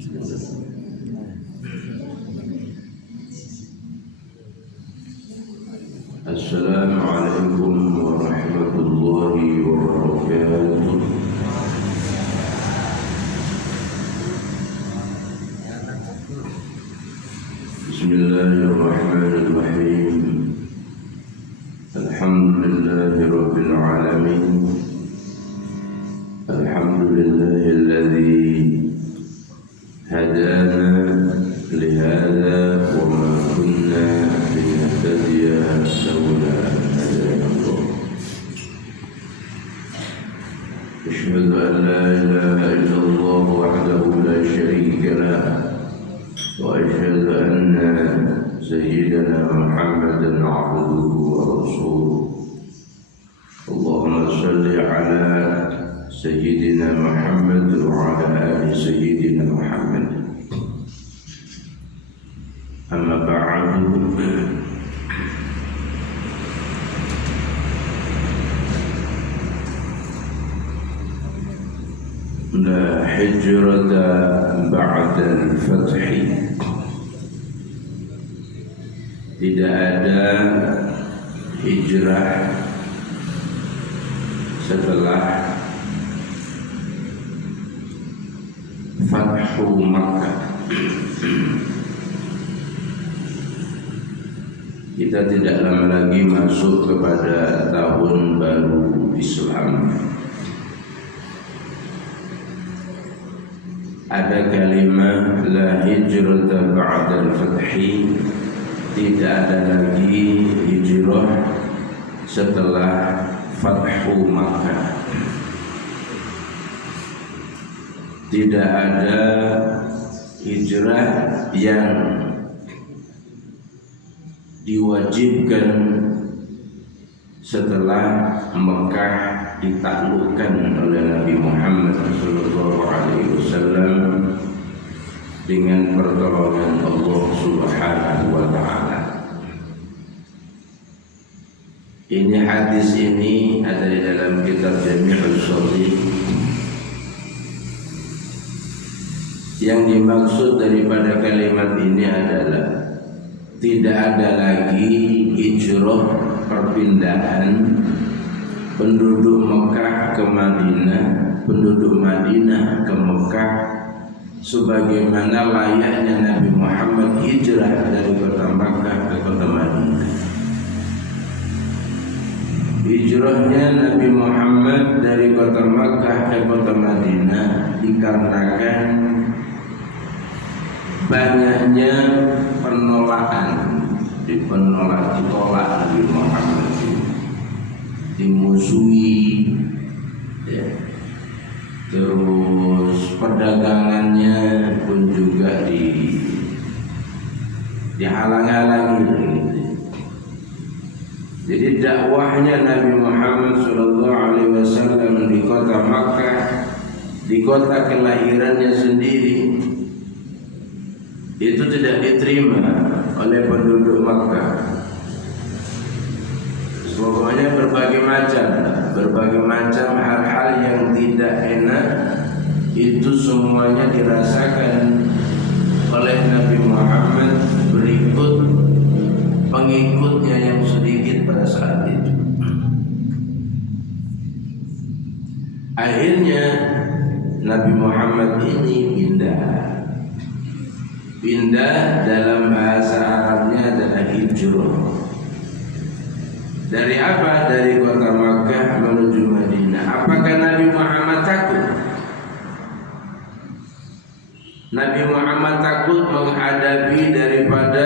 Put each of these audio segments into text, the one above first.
Assalamualaikum warahmatullahi wabarakatuh. Bismillahirrahmanirrahim. Alhamdulillahi rabbil alamin. Alhamdulillahilladzi hadana lihada wa ma kunna linahtadiya lawla an hadana Allah. Asyhadu an la ilaha illallah wahdahu la syarika lah wa asyhadu anna sayyidana Muhammadan abduhu wa rasuluh. Allahumma salli ala sayyidina Muhammad wa ala ali sayyidina Muhammad. Amma ba'du. La hijrata ba'da al-fath. Tidak ada hijrah setelah Fathu Makkah. Kita tidak lama lagi masuk kepada tahun baru Islam. Ada kalimat la hijrata ba'da al-fathi, tidak ada lagi hijrah setelah Fathu Makkah. Tidak ada hijrah yang diwajibkan setelah Mekah ditaklukkan oleh Nabi Muhammad SAW dengan pertolongan Allah Subhanahu wa Ta'ala. Ini hadis ini ada di dalam kitab Jami'us Shahih. Yang dimaksud daripada kalimat ini adalah tidak ada lagi hijrah perpindahan penduduk Mekah ke Madinah, penduduk Madinah ke Mekah, sebagaimana layaknya Nabi Muhammad hijrah dari kota Mekah ke kota Madinah. Hijrahnya Nabi Muhammad dari kota Mekah ke kota Madinah dikarenakan banyaknya penolakan, ditolak Nabi Muhammad, dimusuhi, ya. Terus perdagangannya pun juga dihalang-halangi. Jadi dakwahnya Nabi Muhammad SAW di kota Makkah, di kota kelahirannya sendiri, itu tidak diterima oleh penduduk Makkah. Pokoknya berbagai macam hal-hal yang tidak enak itu semuanya dirasakan oleh Nabi Muhammad berikut pengikutnya yang sedikit pada saat itu. Akhirnya Nabi Muhammad ini pindah dalam bahasa Arabnya adalah hijrah. Dari apa? Dari kota Makkah menuju Madinah. Apakah Nabi Muhammad takut? Nabi Muhammad takut menghadapi daripada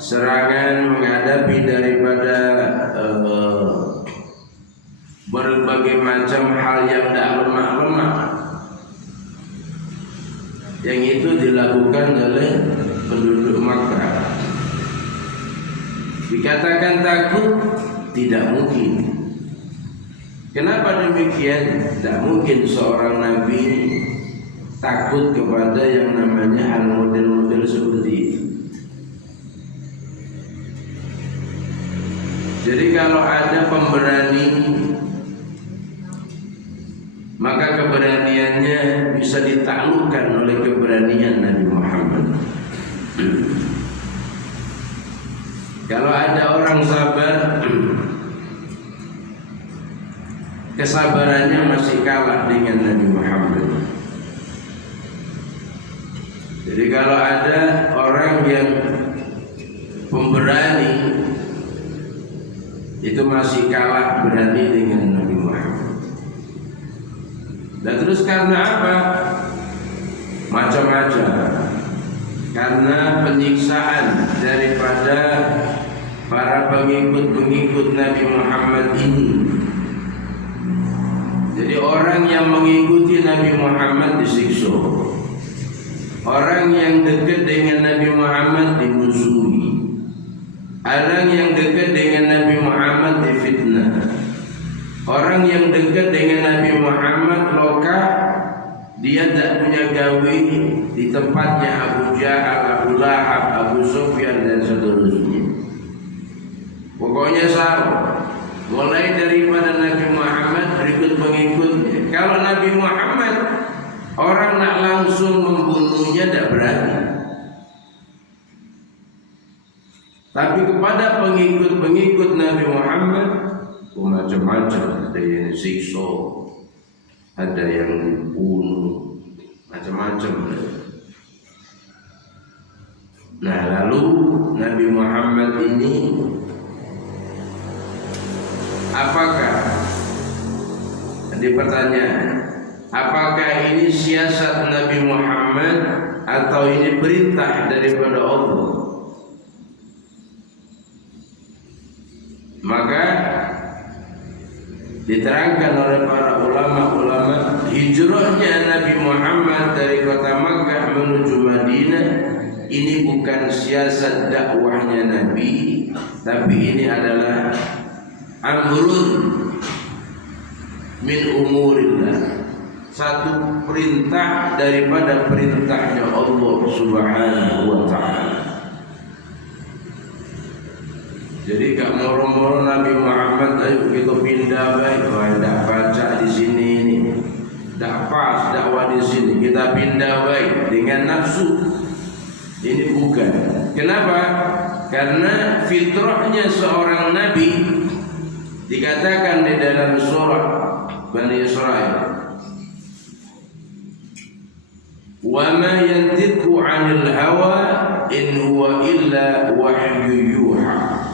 serangan, menghadapi daripada berbagai macam hal yang tidak lemah-lemah yang itu dilakukan oleh penduduk Makkah. Dikatakan takut, tidak mungkin. Kenapa demikian? Tidak mungkin seorang Nabi takut kepada yang namanya hal model-model seperti itu. Jadi kalau ada pemberani, maka keberaniannya bisa ditaklukkan oleh keberanian Nabi Muhammad. Kalau ada orang sabar, kesabarannya masih kalah dengan Nabi Muhammad. Jadi kalau ada orang yang pemberani, itu masih kalah berani dengan Nabi Muhammad. Dan terus karena apa? Macam-macam. Karena penyiksaan daripada para pengikut-pengikut Nabi Muhammad ini. Jadi orang yang mengikuti Nabi Muhammad disiksa, orang yang dekat dengan Nabi Muhammad dimusuhi, orang yang dekat dengan Nabi Muhammad difitnah, orang yang dekat dengan Nabi Muhammad loka, dia tak punya gawe di tempatnya Abu Jahal, Abu Lahab, Abu Sufyan dan seterusnya. Pokoknya sama, mulai daripada Nabi Muhammad berikut pengikutnya. Kalau Nabi Muhammad orang nak langsung membunuhnya tidak berani. Tapi kepada pengikut-pengikut Nabi Muhammad macam-macam, ada yang disiksa, ada yang dibunuh, macam-macam. Nah, lalu Nabi Muhammad ini apakah, ada pertanyaan, apakah ini siasat Nabi Muhammad atau ini perintah daripada Allah? Maka diterangkan oleh para ulama-ulama, hijrahnya Nabi Muhammad dari kota Makkah menuju Madinah ini bukan siasat dakwahnya Nabi, tapi ini adalah amrun min umurillah, satu perintah daripada perintahnya Allah Subhanahu wa ta'ala. Jadi gak moro-moro Nabi Muhammad ayo kita pindah baik, tidak baca di sini ini, tidak pas dakwah di sini, kita pindah baik dengan nafsu. Ini bukan. Kenapa? Karena fitrahnya seorang nabi dikatakan di dalam surah Bani Israil, wa ma yantiqu 'anil hawa in huwa illa wahyu yuha.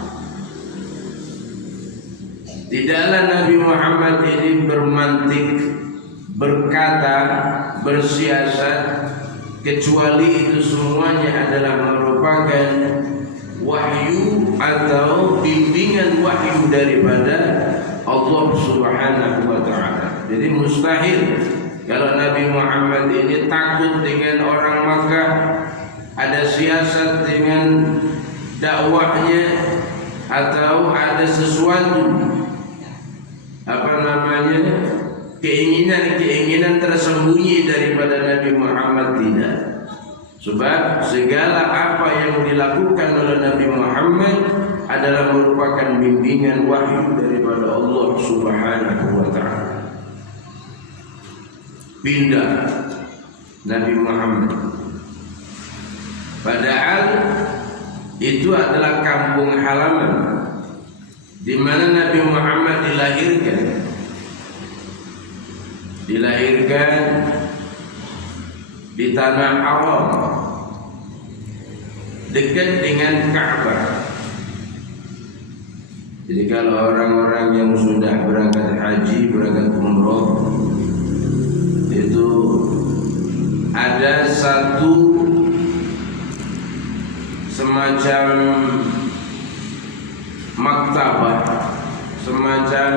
Tidaklah Nabi Muhammad ini bermantik, berkata, bersiasat, kecuali itu semuanya adalah merupakan wahyu atau bimbingan wahyu daripada Allah Subhanahu wa ta'ala. Jadi mustahil kalau Nabi Muhammad ini takut dengan orang Makkah, ada siasat dengan dakwahnya, atau ada sesuatu keinginan tersembunyi daripada Nabi Muhammad, tidak. Sebab segala apa yang dilakukan oleh Nabi Muhammad adalah merupakan bimbingan wahyu daripada Allah Subhanahu wa ta'ala. Pindah Nabi Muhammad, padahal itu adalah kampung halaman di mana Nabi Muhammad dilahirkan di tanah haram dekat dengan Ka'bah. Jadi kalau orang-orang yang sudah berangkat haji, berangkat umroh, itu ada satu semacam maktabah, semacam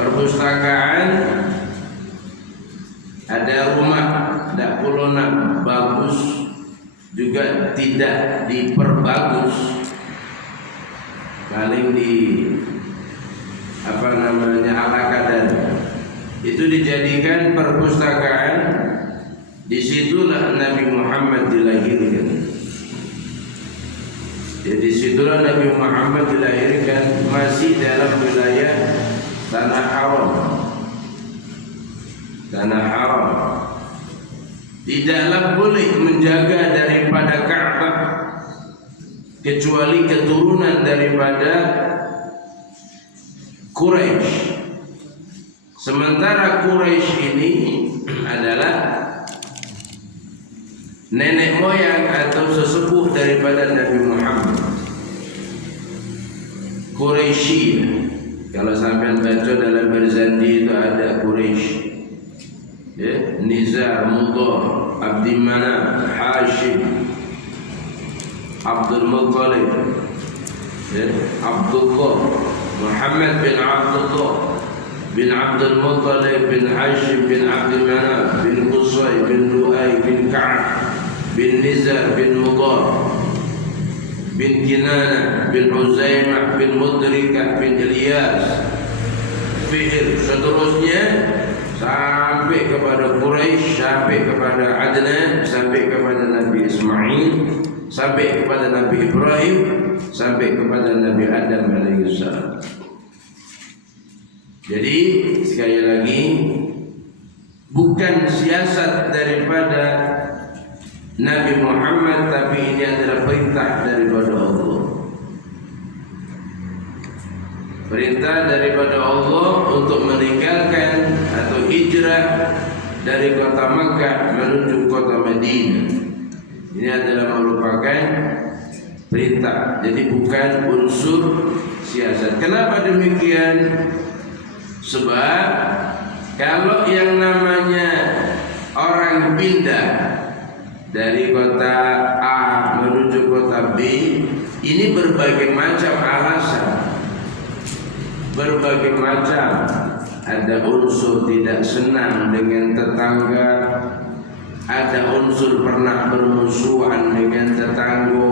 perpustakaan, ada rumah dakulonak bagus, juga tidak diperbagus, paling di ala kadar, itu dijadikan perpustakaan. Disitulah Nabi Muhammad dilahirkan. Jadi situlah Nabi Muhammad dilahirkan masih dalam wilayah tanah haram. Tanah haram. Tidaklah boleh menjaga daripada Ka'bah kecuali keturunan daripada Quraisy. Sementara Quraisy ini adalah nenek moyang atau sesepuh daripada Nabi Muhammad. Quraisy. Kalau sampai baca dalam Barzanji itu ada Quraisy. Ya, Nizar, Mudhar, Abdi Manaf, Hashim, Abdul Muttalib, ya, Abdullah, Muhammad bin Abdullah bin Abdul Muttalib bin Hashim bin Abdi Manaf bin Qusay bin Lu'ay bin Ka'ab bin Nizar bin Mudhar bin Kinanah bin Uzaimah bin Mudrikah bin Ilyas, Fihr, seterusnya sampai kepada Quraisy, sampai kepada Adnan, sampai kepada Nabi Ismail, sampai kepada Nabi Ibrahim, sampai kepada Nabi Adam alaihissalam. Jadi sekali lagi, bukan siasat daripada Nabi Muhammad, tapi ini adalah perintah daripada Allah. Perintah daripada Allah untuk meninggalkan atau hijrah dari kota Makkah menuju kota Madinah. Ini adalah merupakan perintah. Jadi bukan unsur siasat. Kenapa demikian? Sebab kalau yang namanya orang pindah dari kota A menuju kota B, ini berbagai macam alasan. Berbagai macam, ada unsur tidak senang dengan tetangga, ada unsur pernah bermusuhan dengan tetangga,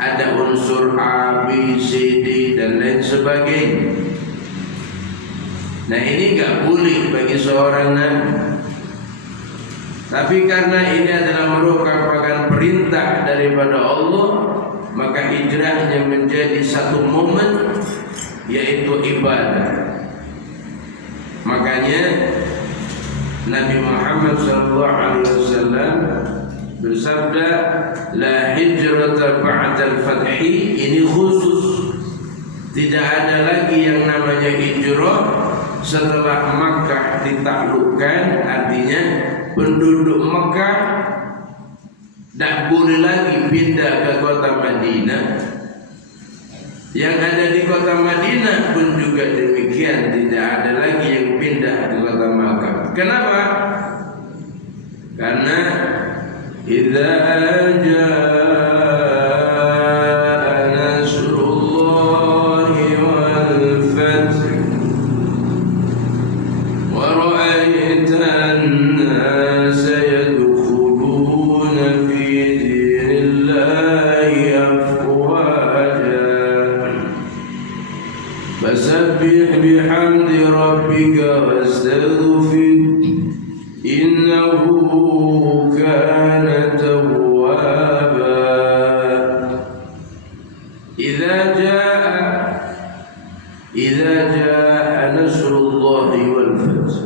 ada unsur A, B, C, D dan lain sebagainya. Nah ini enggak boleh bagi seorang nabi. Tapi karena ini adalah merupakan perintah daripada Allah, maka hijrahnya menjadi satu momen, yaitu ibadah. Makanya Nabi Muhammad SAW bersabda, la hijrata ba'dal fathi. Ini khusus, tidak ada lagi yang namanya hijrah setelah Makkah ditaklukkan. Artinya penduduk Makkah tidak boleh lagi pindah ke kota Madinah. Yang ada di kota Madinah pun juga demikian, tidak ada lagi yang pindah ke kota Makkah. Kenapa? Karena idza jaa nasrullahi wal fath wa ra'aitan nasa yadkhuluna fi dinillahi afwaja fasabbih bihamdi rabbika wastaghfir innahu kana tawwaba. Idza jaa nasrullahi wal fath.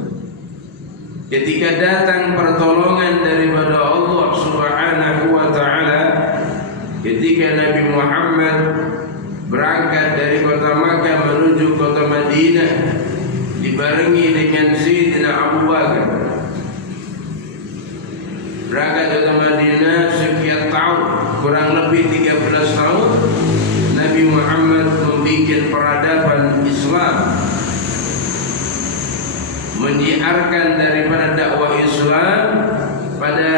Ketika datang pertolongan daripada Allah Subhanahu wa taala, ketika Nabi Muhammad berangkat dari kota Makkah menuju kota Madinah dibarengi dengan Sayyidina Abu Bakar. Berangkat ke Madinah sekian tahun, kurang lebih 13 tahun, Nabi Muhammad membuat peradaban Islam, menyiarkan daripada dakwah Islam. Pada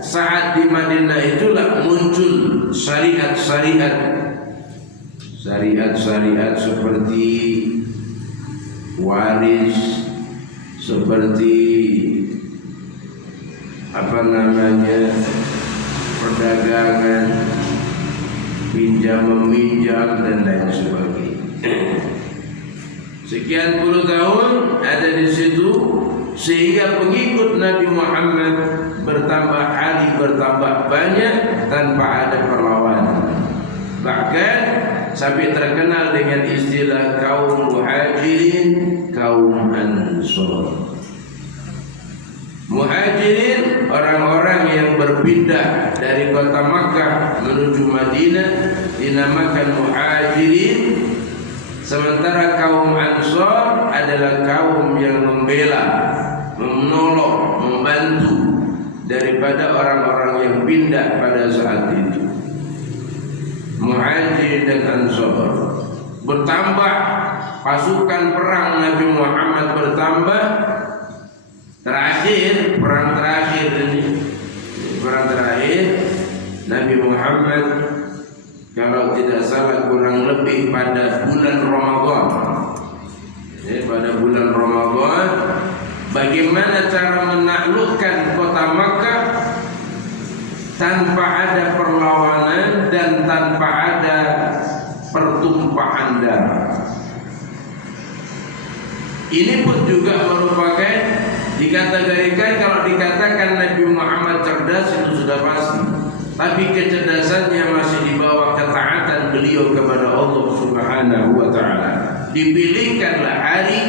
saat di Madinah itulah muncul syariat-syariat seperti waris, seperti perdagangan, pinjam meminjam dan lain sebagainya. Sekian puluh tahun ada di situ, sehingga pengikut Nabi Muhammad bertambah hari bertambah banyak tanpa ada perlawanan. Bahkan sampai terkenal dengan istilah kaum muhajirin, kaum ansor. Muhajirin, orang-orang yang berpindah dari kota Makkah menuju Madinah, dinamakan muhajirin. Sementara kaum ansor adalah kaum yang membela, menolong, membantu daripada orang-orang yang pindah pada saat itu. Muhajirin dan ansor bertambah, pasukan perang Nabi Muhammad bertambah. Perang terakhir Nabi Muhammad, kalau tidak salah kurang lebih pada bulan Ramadan. Pada bulan Ramadan, bagaimana cara menaklukkan kota Makkah tanpa ada perlawanan dan tanpa ada pertumpahan darah. Ini pun juga merupakan dikategorikan, kalau dikatakan Nabi Muhammad cerdas itu sudah pasti, tapi kecerdasannya masih di bawah ketaatan beliau kepada Allah Subhanahu wa taala. Dipilihkanlah hari